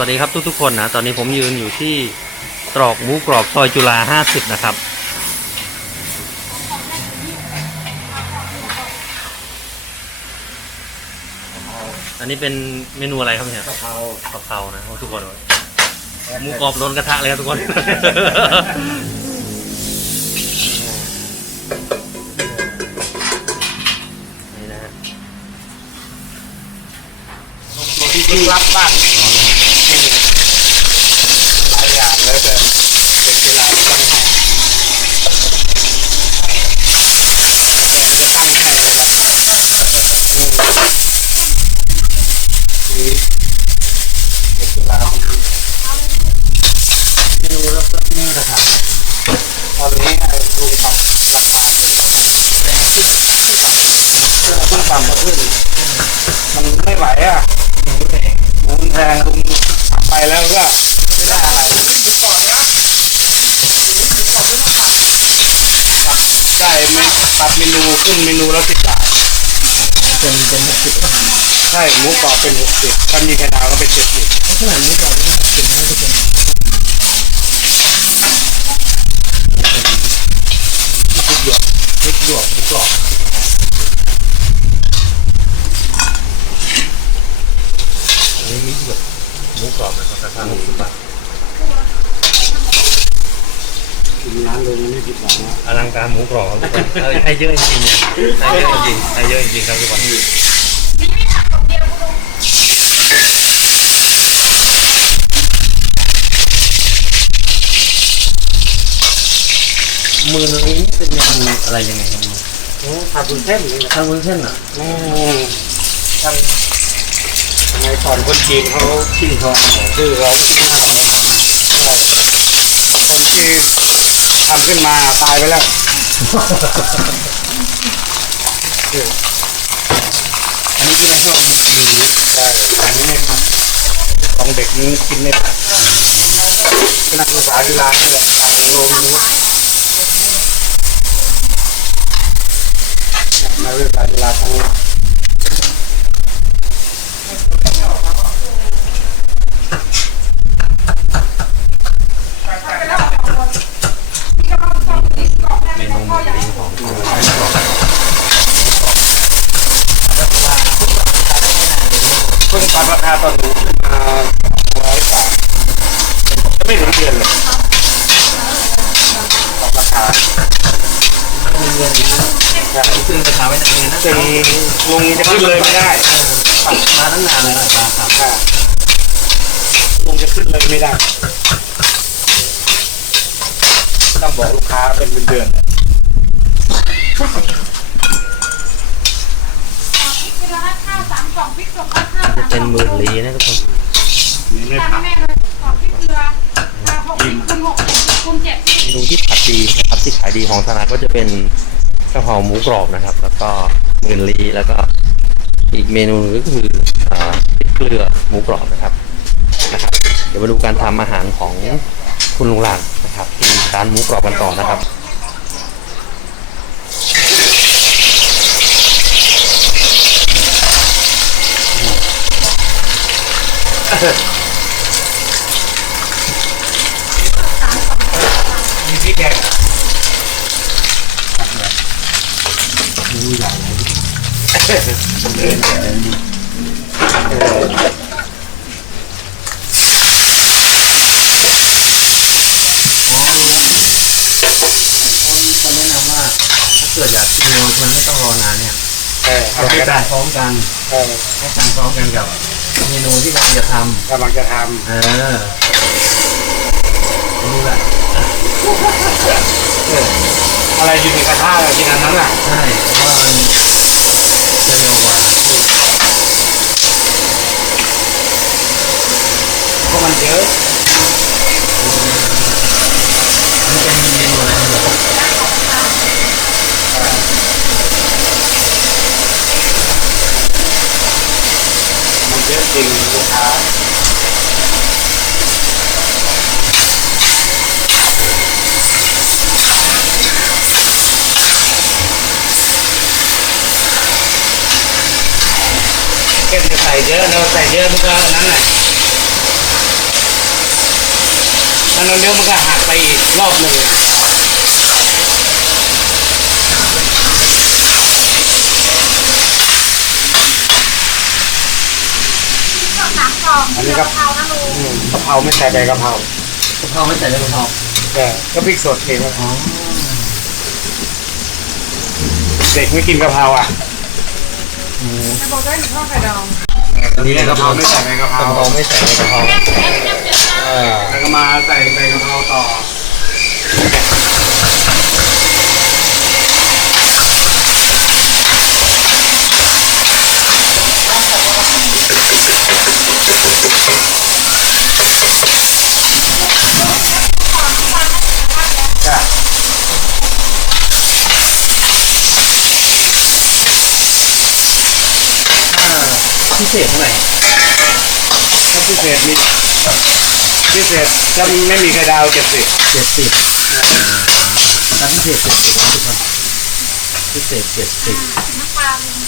วัสดีครับทุกๆคนนะ ตอนนี้ผมยืนอยู่ที่ตรอกหมูกรอบซอยจุฬา50 นะครับ อันนี้เป็นเมนูอะไรครับเนี่ยกะเพรากะเพรานะทุกคนหมูกรอบล้นกระทะเลยครับทุกคน นี่นะฮะ ที่ที่รับบ้านหลายอย่างแล้วแต่เด็กเวลาต้องให้แต่มันจะตั้งให้เลยครับอืม มีเด็กเวลาไม่รู้แล้วก็นี่กระถางตอนนี้ลุงปรับราคาขึ้นมาแพงขึ้นขึ้นปรับมาขึ้น มันไม่ไหวอะหมูแพงหมูแพงลุงไปแล้วก็ไม่ได้อะไรได้ไม่ปรับเมนูขึ้นเมนูละสิบบาท เป็นเป็นหกสิบใช่หมูกรอบเป็นหกสิบถ้ามีไข่ดาวก็เป็นเจ็ดสิบขนาดนี้ก่อนนี่หกสิบนะทุกคนพริกหยวกพริกหยวกหมูกรอบอันนี้มีแบบหมูกรอบนะครับราคา60บาท ร้านลุงไม่ผิดหวังนะอลังการหมูกรอบครับทุกคนให้เยอะจริงๆเนี่ยให้เยอะจริงๆให้เยอะจริงๆครับทุกคนมือนี้เป็นเมนูอะไรยังไงครับมือโอ้ผัดบุญเส้นนี่นะทางวุ้นเส้นอะอืมท่านสมัยก่อนคนจีนเขาชื่อทองชื่อเราชื่อทองใช่คน ทำขึ้นมาตายไปแล้วอันนี้ที่เราชอบมือมือใช่อันนี้ไม่ผัดของเด็กนี้กินไม่ผัดก็นักศึกษาที่ร้านนี่แหละทำโรงนี้เนี่ยนักศึกษาที่ร้านทำ เมนูหมูลิ้นของคุณเพิ่งปรับราคาตอนหนูขึ้นมาร้อยบาทจะไม่ถึงเดือนเลยปรับราคาเงินนี้ใช่ซึ่งราคาไว้นานนะซึ่งลุงจะขึ้นเลยไม่ได้ปักมาตั้งนานเลยราคาครับค่ะลุงจะขึ้นเลยไม่ได้ ต้องบอกลูกค้าเป็นเดือน จะเป็นมือลีนะทุกคนๆนี่ไม่ผักแม่เลยขอบพี่เกลือหกสิบคูณหกสิบคูณเจ็ดเมนูที่ผัดดีนะครับที่ขายดีของทางร้านก็จะเป็นกะเพราหมูกรอบนะครับ แล้วก็มือลีแล้วก็อีกเมนูหนึงก็คืออ่าพริกเกลือหมูกรอบนะครับนะครับ เดี๋ยวมาดูการทำอาหารของคุณลุงหลานนะครับที่ร้านหมูกรอบกันต่อนะครับ มีพริกแกงมือใหญ่เลยอ๋อลุงคนแนะนำว่าถ้าเกิดอยากกินเร็วมันไม่ต้องรอนานเนี่ยเออเอาไปก็ได้สั่งพร้อมกันเออให้สั่งพร้อมกันกับ เมนูที่กำลังจะทกำลังจะทำเออรู้แหละำเอออะไรอยู่ในกระทะอะไรกินอันนั้นอะใช่เพราะว่ามันจะเร็วกว่าเพราะมันเยอะ เยอะจริงลูกค้าเก็บจะใส่เยอะเราใส่เยอะมันก็นั้นแหละถ้าเราเลี้ยวมันก็หักไปอีกรอบหนึ่ง องเดียวกะเพรานะลุงอืมกะเพราไม่ใส่ใบกะเพรากะเพราไม่ใส่ใบกะเพราแต่ก็พริกสดเองอ๋อเด็กไม่กินกะเพราอะอืมจะบอกได้หนูชอบไข่ดองอันนี้กะเพราไม่ใส่ใบกะเพรากะเพราไม่ใส่ในกะเพรา เออแล้วก็มาใส่ใบกะเพราต่อ จ้ะ พิเศษเท่าไหร่ถ้าพิเศษมีพิเศษจะไม่มีไข่ดาวเจ็ดสิบเจ็ดสิบถ้าพิเศษเจ็ดสิบนะทุกคนพิเศษเจ็ดสิบน้ำปลาลุง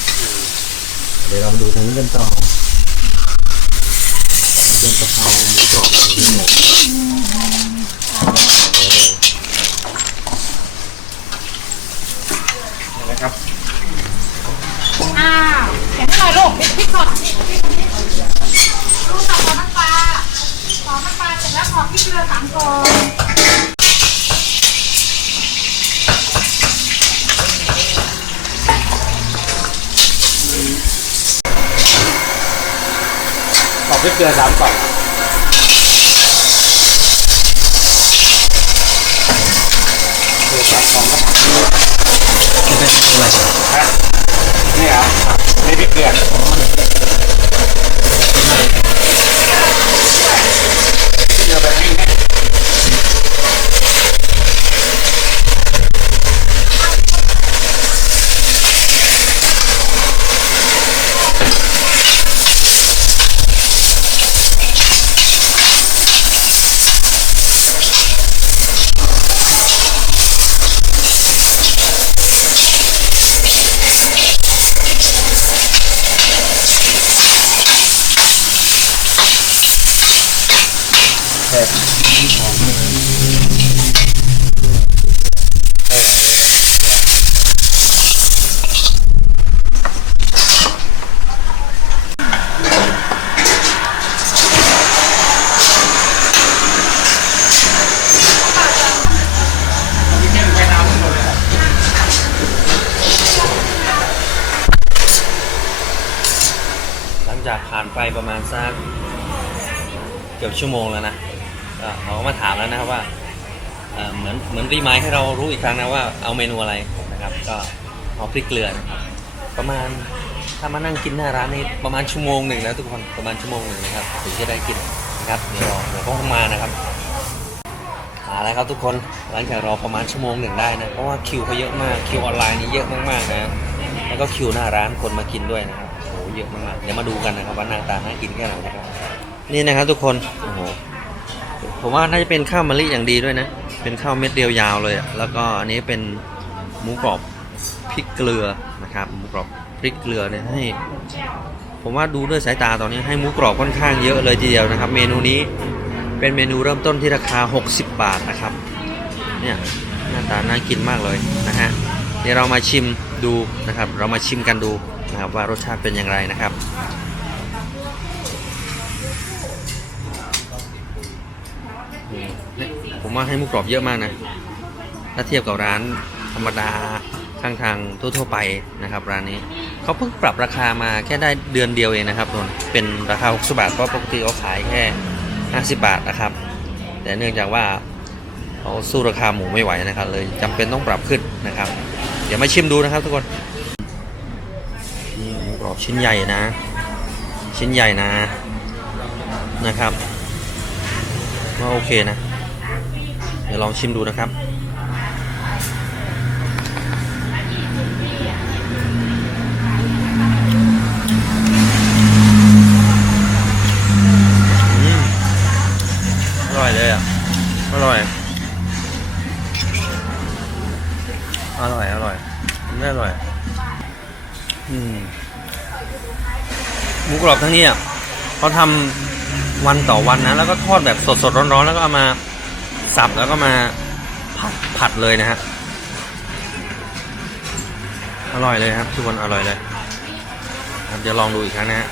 เดี๋ยวเรามาดูทางนี้กันต่อเป็นกะเพราหมูกรอบหมูหมก นะครับ อ้าวเห็นหน่อยลูกพริกสดพริกพริกพริกลูกสั่งขอน้ำปลาขอน้ำปลาเสร็จแล้วขอพริกเกลือสามกล่อง ขอพริกเกลือสามกล่องเกลือสามกล่องก็ผักนี่จะเป็นอะไรฮะนี่เหรอไม่พริกเกลือพริกเกลือแบบนี้ หลังจากผ่านไปประมาณสักเกือบชั่วโมงแล้วนะ เขาก็มาถามแล้วนะครับว่าเหมือนเหมือนรีมายให้เรารู้อีกครั้งนะว่าเอาเมนูอะไรนะครับ ก็เอาพริกเกลือนะครับประมาณถ้ามานั่งกินหน้าร้านนี่ประมาณชั่วโมงหนึ่งนะทุกคนประมาณชั่วโมงหนึ่งนะครับถึงจะได้กินนะครับเดี๋ยวรอเดี๋ยวก็มานะครับมาแล้วครับทุกคนหลังจากรอประมาณชั่วโมงหนึ่งได้นะเพราะว่าคิวเขาเยอะมากคิวออนไลน์นี่เยอะมากๆนะแล้วก็คิวหน้าร้านคนมากินด้วยนะครับโอ้โหเยอะมากๆเดี๋ยวมาดูกันนะครับว่าหน้าตาน่ากินแค่ไหนนะครับนี่นะครับทุกคนโอ้โห ผมว่าน่าจะเป็นข้าวมะลิอย่างดีด้วยนะ เป็นข้าวเม็ดเดียวยาวเลยอะแล้วก็อันนี้เป็นหมูกรอบพริกเกลือนะครับ หมูกรอบพริกเกลือเนี่ยให้ ผมว่าดูด้วยสายตาตอนนี้ให้หมูกรอบค่อนข้างเยอะเลยทีเดียวนะครับ เมนูนี้เป็นเมนูเริ่มต้นที่ราคา 60 บาทนะครับ เนี่ยหน้าตาน่ากินมากเลยนะฮะ เดี๋ยวเรามาชิมดูนะครับ เรามาชิมกันดูนะครับว่ารสชาติเป็นอย่างไรนะครับอืมเนี่ย ผมว่าให้หมูกรอบเยอะมากนะ ถ้าเทียบกับร้านธรรมดาข้างทางทั่วๆไปนะครับร้านนี้เขาเพิ่งปรับราคามาแค่ได้เดือนเดียวเองนะครับนนเป็นราคา60บาทเพราะปกติเขาขายแค่ 50 บาทนะครับ แต่เนื่องจากว่าเขาสู้ราคาหมูไม่ไหวนะครับ เลยจำเป็นต้องปรับขึ้นนะครับ เดี๋ยวมาชิมดูนะครับทุกคนนี่หมูกรอบชิ้นใหญ่นะ ชิ้นใหญ่นะนะครับว่าโอเคนะ ดี๋ยวลองชิมดูนะครับอืมอร่อยเลยอะ อร่อย อร่อย อร่อยไม่อร่อย อืมหมูกรอบทั้งนี้อะเขาทำวันต่อวันนะ แล้วก็ทอดแบบสดๆร้อนๆ แล้วก็เอามา สับแล้วก็มาผัดผัดเลยนะฮะอร่อยเลยครับทุกคนอร่อยเลยครับเดี๋ยวลองดูอีกครั้งนะฮะ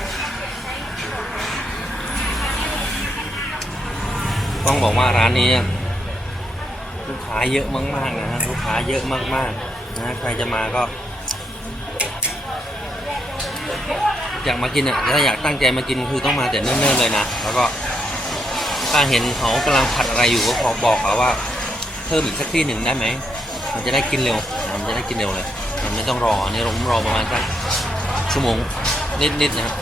ต้องบอกว่าร้านนี้ลูกค้าเยอะมากๆนะฮะลูกค้าเยอะมากๆนะใครจะมาก็อยากมากินอะถ้าอยากตั้งใจมากินคือต้องมาแต่เนิ่นๆเลยนะ แล้วก็ ถ้าเห็นเขากำลังผัดอะไรอยู่ก็ขอบอกเขาว่าเพิ่มอีกสักที่หนึ่งได้ไหมมันจะได้กินเร็วมันจะได้กินเร็วเลยมันไม่ต้องรออันนี้ผมรอประมาณสักชั่วโมงนิดๆนะครับ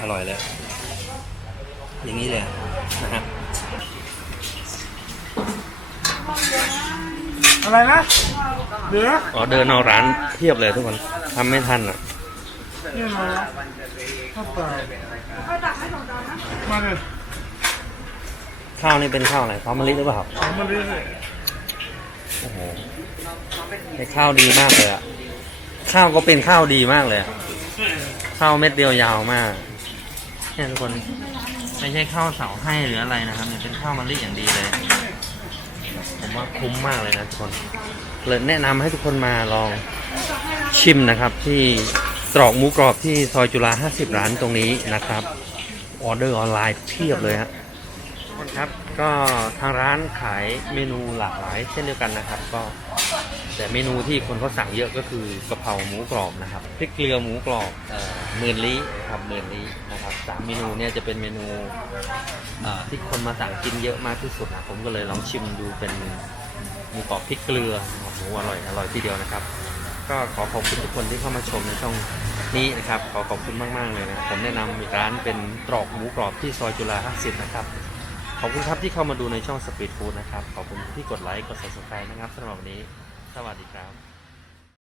อร่อยเลย อย่างนี้เลยนะฮะ อะไรนะเหลืออ๋อเดินเอาร้านเทียบเลยทุกคนทำไม่ทันอะนี่มาข้าวเปล่ามาเลยข้าวนี่เป็นข้าวอะไรข้าวมะลิหรือเปล่าครับเอามาเลยโอ้โหเป็นข้าวดีมากเลยอะข้าวก็เป็นข้าวดีมากเลยอะข้าวเม็ดเดียวยาวมากเนี่ยทุกคนไม่ใช่ข้าวเสาให้หรืออะไรนะครับเนี่ยเป็นข้าวมะลิอย่างดีเลย ผมว่าคุ้มมากเลยนะทุกคนเลยแนะนำให้ทุกคนมาลองชิมนะครับที่ตรอกหมูกรอบที่ซอยจุฬา50 ร้านตรงนี้นะครับออเดอร์ออนไลน์เพียบเลยฮะทุกคนครับก็ทางร้านขายเมนูหลากหลายเช่นเดียวกันนะครับ ก็ แต่เมนูที่คนเขาสั่งเยอะก็คือกะเพราหมูกรอบนะครับพริกเกลือหมูกรอบหมื่นลี้ครับหมื่นลี้นะครับสามเมนูเนี่ยจะเป็นเมนูที่คนมาสั่งกินเยอะมากที่สุดนะผมก็เลยลองชิมดูเป็นหมูกรอบพริกเกลือโอ้โหอร่อยอร่อยทีเดียวนะครับ ก็ขอขอบคุณทุกคนที่เข้ามาชมในช่องนี้นะครับ ขอขอบคุณมาก ๆ เลยนะผมแนะนำอีกร้านเป็นตรอกหมูกรอบที่ซอยจุฬา50นะครับขอบคุณครับที่เข้ามาดูในช่องสปีดฟู้ดนะครับ ขอบคุณที่กดไลค์ กด subscribe นะครับสำหรับวันนี้ สวัสดีครับ